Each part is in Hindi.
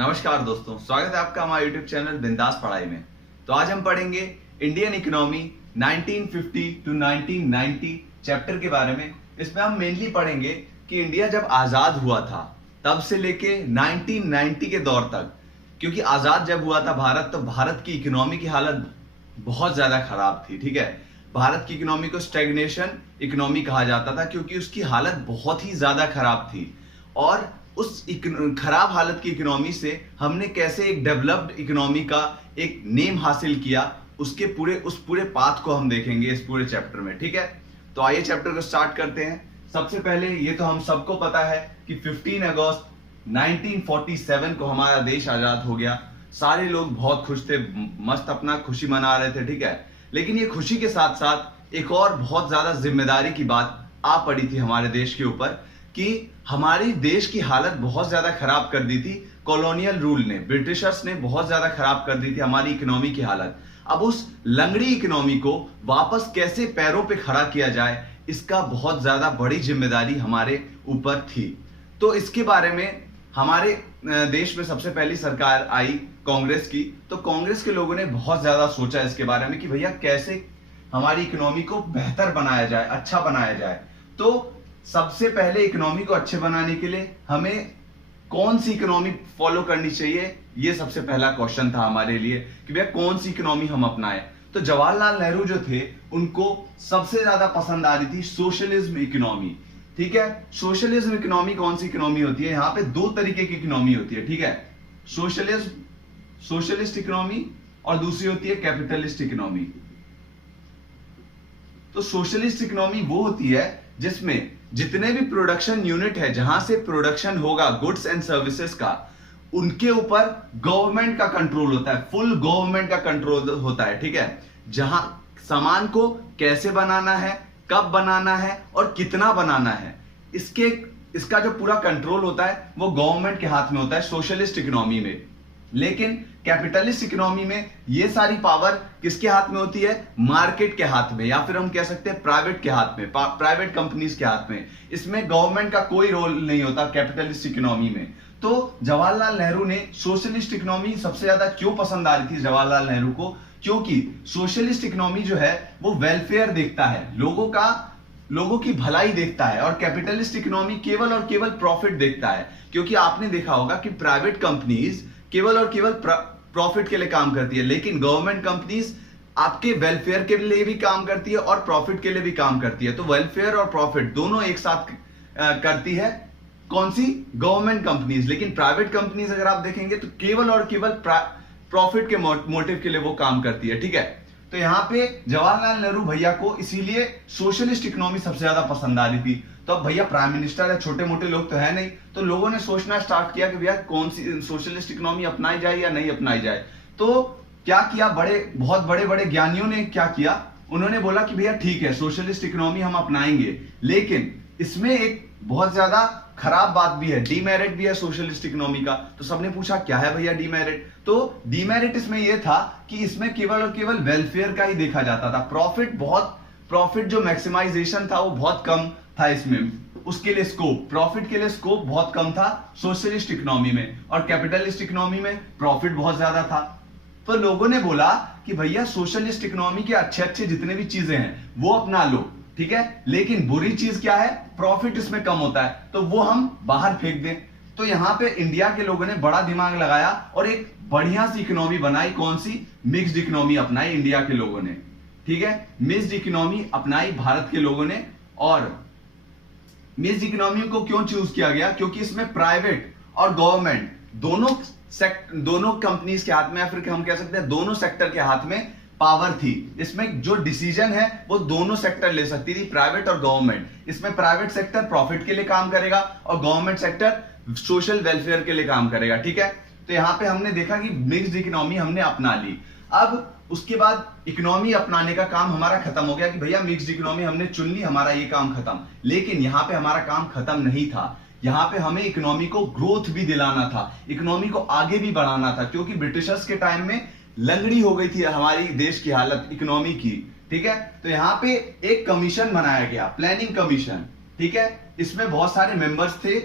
नमस्कार दोस्तों, स्वागत है आपका हमारे YouTube चैनल बिंदास पढ़ाई में। तो आज हम पढ़ेंगे इंडियन इकोनॉमी 1950 टू 1990 चैप्टर के बारे में। इसमें हम मेनली पढ़ेंगे कि इंडिया जब आजाद हुआ था तब से लेके 1990 के दौर तक, क्योंकि आजाद जब हुआ था भारत, तो भारत की इकोनॉमी की हालत बहुत ज्यादा खराब थी। ठीक है, भारत की इकोनॉमी को स्टैग्नेशन इकोनॉमी कहा जाता था क्योंकि उसकी हालत बहुत ही ज्यादा खराब थी। और उस खराब हालत की इकोनॉमी से हमने कैसे एक डेवलप्ड इकोनॉमी का एक नेम हासिल किया, उस पूरे पाथ को हम देखेंगे इस पूरे चैप्टर में। ठीक है, तो आइए चैप्टर को स्टार्ट करते हैं। सबसे पहले ये तो हम सबको पता है कि 15 अगस्त 1947 को हमारा देश आजाद हो गया। सारे लोग बहुत खुश थे, मस्त अपना खुशी मना रहे थे। ठीक है, लेकिन ये खुशी के साथ साथ एक और बहुत ज्यादा जिम्मेदारी की बात आ पड़ी थी हमारे देश के ऊपर कि हमारी देश की हालत बहुत ज्यादा खराब कर दी थी। कॉलोनियल रूल ने, ब्रिटिशर्स ने बहुत ज्यादा खराब कर दी थी हमारी इकोनॉमी की हालत। अब उस लंगड़ी इकोनॉमी को वापस कैसे पैरों पे खड़ा किया जाए, इसका बहुत ज्यादा बड़ी जिम्मेदारी हमारे ऊपर थी। तो इसके बारे में हमारे देश में सबसे पहली सरकार आई कांग्रेस की। तो कांग्रेस के लोगों ने बहुत ज्यादा सोचा इसके बारे में कि भैया कैसे हमारी इकोनॉमी को बेहतर बनाया जाए, अच्छा बनाया जाए। तो सबसे पहले इकोनॉमी को अच्छे बनाने के लिए हमें कौन सी इकोनॉमी फॉलो करनी चाहिए, ये सबसे पहला क्वेश्चन था हमारे लिए कि भैया कौन सी इकोनॉमी हम अपनाएं। तो जवाहरलाल नेहरू जो थे उनको सबसे ज्यादा पसंद आ रही थी सोशलिज्म इकोनॉमी। ठीक है, सोशलिज्म इकोनॉमी कौन सी इकोनॉमी होती है? यहाँ पे दो तरीके की इकोनॉमी होती है। ठीक है, सोशलिस्ट इकोनॉमी और दूसरी होती है कैपिटलिस्ट इकोनॉमी। तो सोशलिस्ट इकोनॉमी वो होती है जिसमें जितने भी प्रोडक्शन यूनिट है, जहां से प्रोडक्शन होगा गुड्स एंड सर्विसेज का, उनके ऊपर गवर्नमेंट का कंट्रोल होता है, फुल गवर्नमेंट का कंट्रोल होता है। ठीक है, जहां सामान को कैसे बनाना है, कब बनाना है और कितना बनाना है, इसका जो पूरा कंट्रोल होता है वो गवर्नमेंट के हाथ में होता है सोशलिस्ट इकोनॉमी में। लेकिन कैपिटलिस्ट इकोनॉमी में ये सारी पावर किसके हाथ में होती है? मार्केट के हाथ में, या फिर हम कह सकते हैं प्राइवेट के हाथ में, प्राइवेट कंपनीज के हाथ में। इसमें गवर्नमेंट का कोई रोल नहीं होता कैपिटलिस्ट इकोनॉमी में। तो जवाहरलाल नेहरू ने सोशलिस्ट इकोनॉमी सबसे ज्यादा क्यों पसंद आ रही थी जवाहरलाल नेहरू को? क्योंकि सोशलिस्ट इकोनॉमी जो है वो वेलफेयर देखता है, लोगों की भलाई देखता है, और कैपिटलिस्ट इकोनॉमी केवल और केवल प्रॉफिट देखता है। क्योंकि आपने देखा होगा कि प्राइवेट कंपनीज केवल और केवल प्रॉफिट के लिए काम करती है, लेकिन गवर्नमेंट कंपनीज आपके वेलफेयर के लिए भी काम करती है और प्रॉफिट के लिए भी काम करती है। तो वेलफेयर और प्रॉफिट दोनों एक साथ करती है कौन सी? Government companies. लेकिन प्राइवेट कंपनीज अगर आप देखेंगे तो केवल और केवल प्रॉफिट के मोटिव के लिए वो काम करती है। ठीक है, तो यहां पे जवाहरलाल नेहरू भैया को इसीलिए सोशलिस्ट इकोनॉमी सबसे ज्यादा पसंद आ रही थी। तो अब भैया प्राइम मिनिस्टर है, छोटे मोटे लोग तो है नहीं, तो लोगों ने सोचना स्टार्ट किया कि भैया कौन सी सोशलिस्ट इकोनॉमी अपनाई जाए या नहीं अपनाई जाए। तो क्या किया, बहुत बड़े बड़े ज्ञानियों ने क्या किया, उन्होंने बोला कि भैया ठीक है सोशलिस्ट इकोनॉमी हम अपनाएंगे, लेकिन इसमें एक बहुत ज्यादा खराब बात भी है, डीमेरिट भी है सोशलिस्ट इकोनॉमी का। तो सबने पूछा क्या है भैया डीमेरिट? तो डीमेरिट इसमें यह था कि इसमें केवल और केवल वेलफेयर का ही देखा जाता था। प्रॉफिट जो मैक्सिमाइजेशन था वो बहुत कम था इसमें, उसके लिए प्रॉफिट के लिए स्कोप बहुत कम था सोशलिस्ट इकोनॉमी में, और कैपिटलिस्ट इकोनॉमी में प्रॉफिट बहुत ज्यादा था। तो लोगों ने बोला कि भैया सोशलिस्ट इकोनॉमी के अच्छे अच्छे जितने भी चीजें हैं वो अपना लो, ठीक है, लेकिन बुरी चीज क्या है? प्रॉफिट इसमें कम होता है, तो वो हम बाहर फेंक दें। तो यहां पे इंडिया के लोगों ने बड़ा दिमाग लगाया और एक बढ़िया सी इकोनॉमी बनाई। कौन सी? मिक्स्ड इकोनॉमी अपनाई इंडिया के लोगों ने। ठीक है, मिक्स्ड इकोनॉमी अपनाई भारत के लोगों ने। और मिक्स्ड इकोनॉमी को क्यों चूज किया गया? क्योंकि इसमें प्राइवेट और गवर्नमेंट दोनों कंपनीज के हाथ में, या फिर हम कह सकते हैं दोनों सेक्टर के हाथ में पावर थी। इसमें जो डिसीजन है वो दोनों सेक्टर ले सकती थी, प्राइवेट और गवर्नमेंट। इसमें प्राइवेट सेक्टर प्रॉफिट के लिए काम करेगा और गवर्नमेंट सेक्टर सोशल वेलफेयर के लिए काम करेगा। ठीक है, तो यहां पे हमने देखा कि मिक्स्ड इकोनॉमी हमने अपना ली। अब उसके बाद इकोनॉमी अपनाने का काम हमारा खत्म हो गया कि भैया मिक्स्ड इकोनॉमी हमने चुन ली, हमारा ये काम खत्म। लेकिन यहां पे हमारा काम खत्म नहीं था, यहां पे हमें इकोनॉमी को ग्रोथ भी दिलाना था, इकोनॉमी को आगे भी बढ़ाना था। क्योंकि ब्रिटिशर्स के टाइम में लंगड़ी हो गई थी हमारी देश की हालत इकोनॉमी की। ठीक है, तो यहां पे एक कमीशन बनाया गया, प्लानिंग कमीशन। ठीक है, इसमें बहुत सारे मेंबर्स थे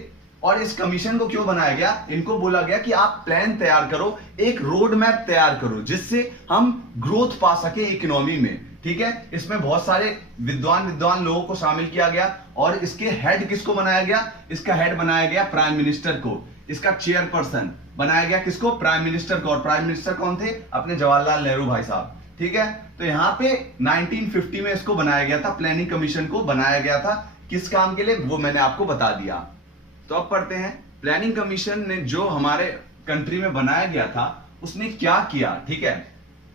और इस कमीशन को क्यों बनाया गया? इनको बोला गया कि आप प्लान तैयार करो, एक रोड मैप तैयार करो, जिससे हम ग्रोथ पा सके इकोनॉमी में। ठीक है, इसमें बहुत सारे विद्वान लोगों को शामिल किया गया और इसके हेड किसको बनाया गया? इसका हेड बनाया गया प्राइम मिनिस्टर को। इसका चेयरपर्सन बनाया गया किसको? प्राइम मिनिस्टर को। और प्राइम मिनिस्टर कौन थे? अपने जवाहरलाल नेहरू भाई साहब। ठीक है, तो यहां पे 1950 में इसको बनाया गया था, प्लानिंग कमीशन को बनाया गया था। किस काम के लिए, वो मैंने आपको बता दिया। तो अब पढ़ते हैं, प्लानिंग कमीशन ने जो हमारे कंट्री में बनाया गया था उसने क्या किया, ठीक है,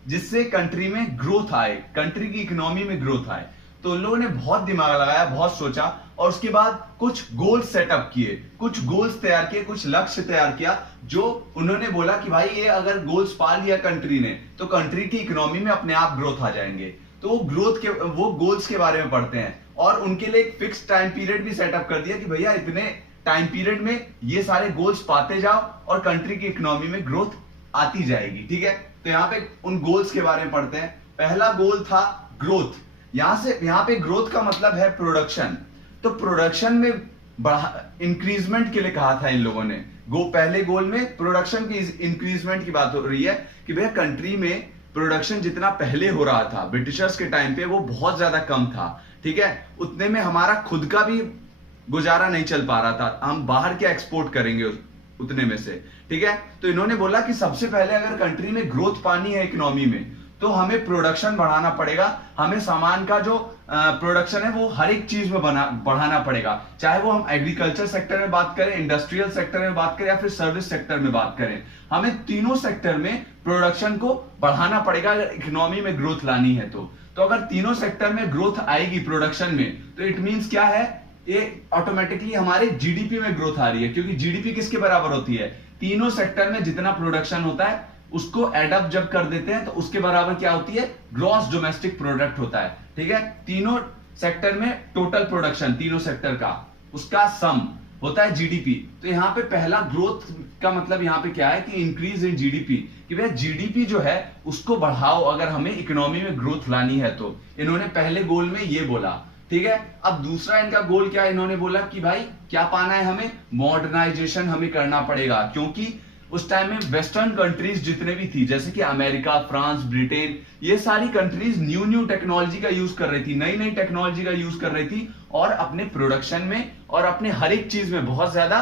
जिससे कंट्री में ग्रोथ आए, कंट्री की इकोनॉमी में ग्रोथ आए। तो उन लोगों ने बहुत दिमाग लगाया, बहुत सोचा और उसके बाद कुछ गोल्स सेटअप किए, कुछ गोल्स तैयार किए, कुछ लक्ष्य तैयार किया, जो उन्होंने बोला कि भाई ये अगर गोल्स पा लिया कंट्री ने तो कंट्री की इकोनॉमी में अपने आप ग्रोथ आ जाएंगे। तो वो गोल्स के बारे में पढ़ते हैं और उनके लिए एक फिक्स टाइम पीरियड भी सेटअप कर दिया कि भैया इतने टाइम पीरियड में ये सारे गोल्स पाते जाओ और कंट्री की इकोनॉमी में ग्रोथ आती जाएगी। ठीक है, तो यहाँ पे उन गोल्स के बारे में पढ़ते हैं। पहला गोल था ग्रोथ। यहाँ पे ग्रोथ का मतलब है प्रोडक्शन। तो प्रोडक्शन में इंक्रीजमेंट के लिए कहा था इन लोगों ने। पहले गोल में प्रोडक्शन की इंक्रीजमेंट की बात हो रही है कि भैया कंट्री में प्रोडक्शन जितना पहले हो रहा था ब्रिटिशर्स के टाइम पे वो बहुत ज्यादा कम था। ठीक है, उतने में हमारा खुद का भी गुजारा नहीं चल पा रहा था, हम बाहर क्या एक्सपोर्ट करेंगे उतने में से। ठीक है, तो इन्होंने बोला कि सबसे पहले अगर कंट्री में ग्रोथ पानी है इकोनॉमी में तो हमें प्रोडक्शन बढ़ाना पड़ेगा। हमें सामान का जो प्रोडक्शन है वो हर एक चीज में बढ़ाना पड़ेगा, चाहे वो हम एग्रीकल्चर सेक्टर में बात करें, इंडस्ट्रियल सेक्टर में बात करें या फिर सर्विस सेक्टर में बात करें। हमें तीनों सेक्टर में प्रोडक्शन को बढ़ाना पड़ेगा अगर इकोनॉमी में ग्रोथ लानी है तो अगर तीनों सेक्टर में ग्रोथ आएगी प्रोडक्शन में तो इट मींस क्या है, ये ऑटोमेटिकली हमारे जीडीपी में ग्रोथ आ रही है, क्योंकि जीडीपी किसके बराबर होती है? तीनों सेक्टर में जितना प्रोडक्शन होता है उसको एड अप जब कर देते हैं तो उसके बराबर क्या होती है? ग्रॉस डोमेस्टिक प्रोडक्ट होता है। ठीक है, तीनों सेक्टर में टोटल प्रोडक्शन तीनों सेक्टर का उसका सम होता है जीडीपी। तो यहाँ पे पहला ग्रोथ का मतलब यहाँ पे क्या है कि इंक्रीज इन जीडीपी, कि भैया जीडीपी जो है उसको बढ़ाओ अगर हमें इकोनॉमी में ग्रोथ लानी है तो। इन्होंने पहले गोल में ये बोला। ठीक है, अब दूसरा इनका गोल क्या, इन्होंने बोला कि भाई क्या पाना है हमें? मॉडर्नाइजेशन हमें करना पड़ेगा, क्योंकि उस टाइम में वेस्टर्न कंट्रीज जितने भी थी जैसे कि अमेरिका, फ्रांस, ब्रिटेन, ये सारी कंट्रीज न्यू टेक्नोलॉजी का यूज कर रही थी, नई टेक्नोलॉजी का यूज कर रही थी और अपने प्रोडक्शन में और अपने हर एक चीज में बहुत ज्यादा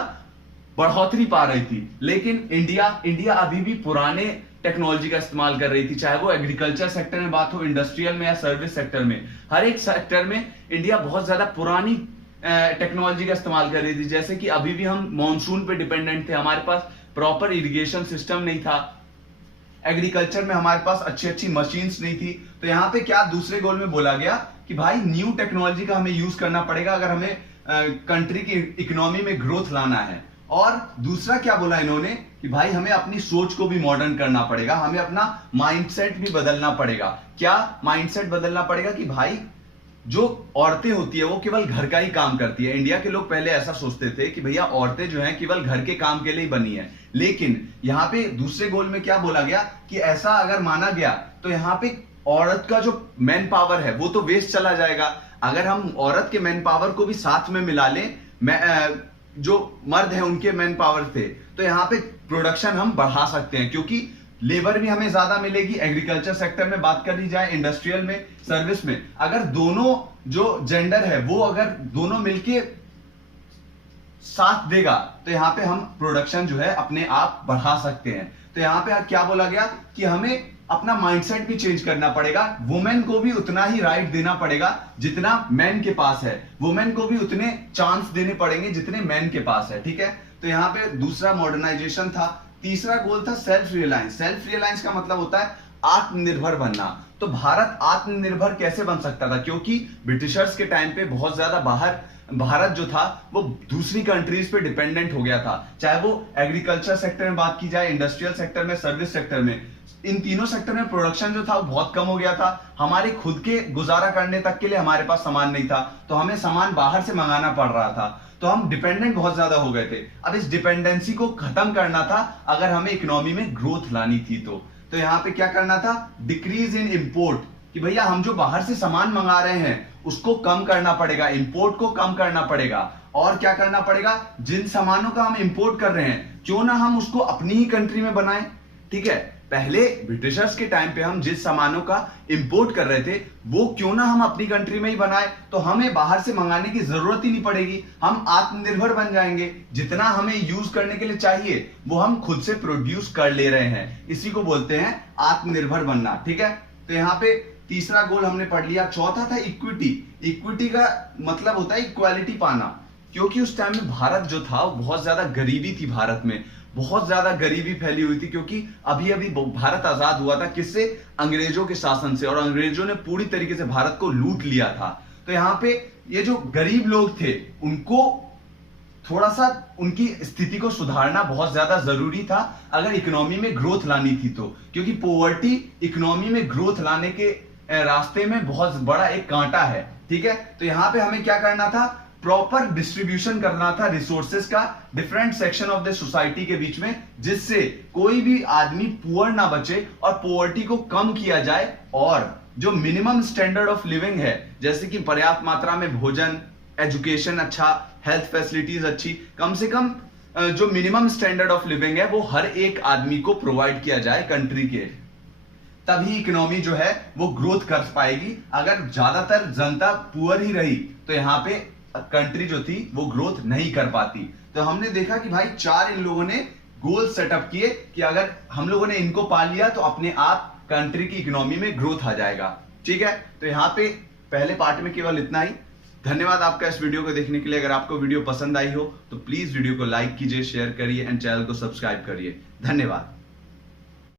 बढ़ोतरी पा रही थी। लेकिन इंडिया अभी भी पुराने टेक्नोलॉजी का इस्तेमाल कर रही थी, चाहे वो एग्रीकल्चर सेक्टर में बात हो, इंडस्ट्रियल में या सर्विस सेक्टर में। हर एक सेक्टर में इंडिया बहुत ज्यादा पुरानी टेक्नोलॉजी का इस्तेमाल कर रही थी। जैसे कि अभी भी हम मॉनसून पे डिपेंडेंट थे, हमारे पास प्रॉपर इरिगेशन सिस्टम नहीं था, एग्रीकल्चर में हमारे पास अच्छी मशीन्स नहीं थी। तो यहाँ पे क्या दूसरे गोल में बोला गया कि भाई न्यू टेक्नोलॉजी का हमें यूज करना पड़ेगा अगर हमें कंट्री की इकोनॉमी में ग्रोथ लाना है। और दूसरा क्या बोला इन्होंने कि भाई हमें अपनी सोच को भी मॉडर्न करना पड़ेगा, हमें अपना माइंडसेट भी बदलना पड़ेगा। क्या माइंडसेट बदलना पड़ेगा कि भाई जो औरतें होती है वो केवल घर का ही काम करती है। इंडिया के लोग पहले ऐसा सोचते थे कि भैया औरतें जो हैं केवल घर के काम के लिए ही बनी है, लेकिन यहाँ पे दूसरे गोल में क्या बोला गया कि ऐसा अगर माना गया तो यहाँ पे औरत का जो मैन पावर है वो तो वेस्ट चला जाएगा। अगर हम औरत के मैन पावर को भी साथ में मिला लें, जो मर्द है उनके मैन पावर थे, तो यहाँ पे प्रोडक्शन हम बढ़ा सकते हैं, क्योंकि लेबर भी हमें ज्यादा मिलेगी। एग्रीकल्चर सेक्टर में बात कर ली जाए, इंडस्ट्रियल में, सर्विस में, अगर दोनों जो जेंडर है वो अगर दोनों मिलके साथ देगा तो यहाँ पे हम प्रोडक्शन जो है अपने आप बढ़ा सकते हैं। तो यहाँ पे क्या बोला गया कि हमें अपना माइंडसेट भी चेंज करना पड़ेगा। वुमेन को भी उतना ही राइट देना पड़ेगा जितना मैन के पास है, वुमेन को भी उतने चांस देने पड़ेंगे जितने मैन के पास है। ठीक है, तो यहाँ पे दूसरा मॉडर्नाइजेशन था। तीसरा गोल था सेल्फ रिलायंस। सेल्फ रिलायंस का मतलब होता है आत्मनिर्भर बनना। तो भारत आत्मनिर्भर कैसे बन सकता था, क्योंकि ब्रिटिशर्स के टाइम पे बहुत ज्यादा भारत जो था वो दूसरी कंट्रीज पे डिपेंडेंट हो गया था, चाहे वो एग्रीकल्चर सेक्टर में बात की जाए, इंडस्ट्रियल सेक्टर में, सर्विस सेक्टर में। इन तीनों सेक्टर में प्रोडक्शन जो था वो बहुत कम हो गया था। हमारे खुद के गुजारा करने तक के लिए हमारे पास सामान नहीं था, तो हमें सामान बाहर से मंगाना पड़ रहा था, तो हम डिपेंडेंट बहुत ज्यादा हो गए थे। अब इस डिपेंडेंसी को खत्म करना था अगर हमें इकोनॉमी में ग्रोथ लानी थी तो यहाँ पे क्या करना था? डिक्रीज इन इंपोर्ट, कि भैया हम जो बाहर से सामान मंगा रहे हैं उसको कम करना पड़ेगा, इंपोर्ट को कम करना पड़ेगा। और क्या करना पड़ेगा, जिन सामानों का हम इंपोर्ट कर रहे हैं क्यों ना हम उसको अपनी ही कंट्री में बनाएं। ठीक है, पहले ब्रिटिशर्स के टाइम पे हम जिस सामानों का इंपोर्ट कर रहे थे वो क्यों ना हम अपनी कंट्री में ही बनाए, तो हमें बाहर से मंगाने की जरूरत ही नहीं पड़ेगी, हम आत्मनिर्भर बन जाएंगे। जितना हमें यूज करने के लिए चाहिए वो हम खुद से प्रोड्यूस कर ले रहे हैं, इसी को बोलते हैं आत्मनिर्भर बनना। ठीक है, तो यहाँ पे तीसरा गोल हमने पढ़ लिया। चौथा था इक्विटी। इक्विटी का मतलब होता है इक्वालिटी पाना, क्योंकि उस टाइम में भारत जो था बहुत ज्यादा गरीबी थी, भारत में बहुत ज्यादा गरीबी फैली हुई थी, क्योंकि अभी अभी भारत आजाद हुआ था किससे, अंग्रेजों के शासन से, और अंग्रेजों ने पूरी तरीके से भारत को लूट लिया था। तो यहाँ पे ये जो गरीब लोग थे उनको थोड़ा सा उनकी स्थिति को सुधारना बहुत ज्यादा जरूरी था अगर इकोनॉमी में ग्रोथ लानी थी तो, क्योंकि पोवर्टी इकोनॉमी में ग्रोथ लाने के रास्ते में बहुत बड़ा एक कांटा है। ठीक है, तो यहां पे हमें क्या करना था, प्रॉपर डिस्ट्रीब्यूशन करना था रिसोर्सेज का different section of the society के बीच में, जिससे कोई भी आदमी पुअर ना बचे और पोवर्टी को कम किया जाए, और जो मिनिमम स्टैंडर्ड ऑफ लिविंग है जैसे कि पर्याप्त मात्रा में भोजन, एजुकेशन अच्छा, हेल्थ फैसिलिटीज अच्छी, कम से कम जो मिनिमम स्टैंडर्ड ऑफ लिविंग है वो हर एक आदमी को प्रोवाइड किया जाए कंट्री के, तभी इकोनॉमी जो है वो ग्रोथ कर पाएगी। अगर ज्यादातर जनता पुअर ही रही तो यहाँ पे कंट्री जो थी वो ग्रोथ नहीं कर पाती। तो हमने देखा कि भाई 4 इन लोगों ने गोल सेटअप किए कि अगर हम लोगों ने इनको पा लिया तो अपने आप कंट्री की इकोनॉमी में ग्रोथ आ जाएगा। ठीक है, तो यहाँ पे पहले पार्ट में केवल इतना ही। धन्यवाद आपका इस वीडियो को देखने के लिए। अगर आपको वीडियो पसंद आई हो तो प्लीज वीडियो को लाइक कीजिए, शेयर करिए एंड चैनल को सब्सक्राइब करिए। धन्यवाद।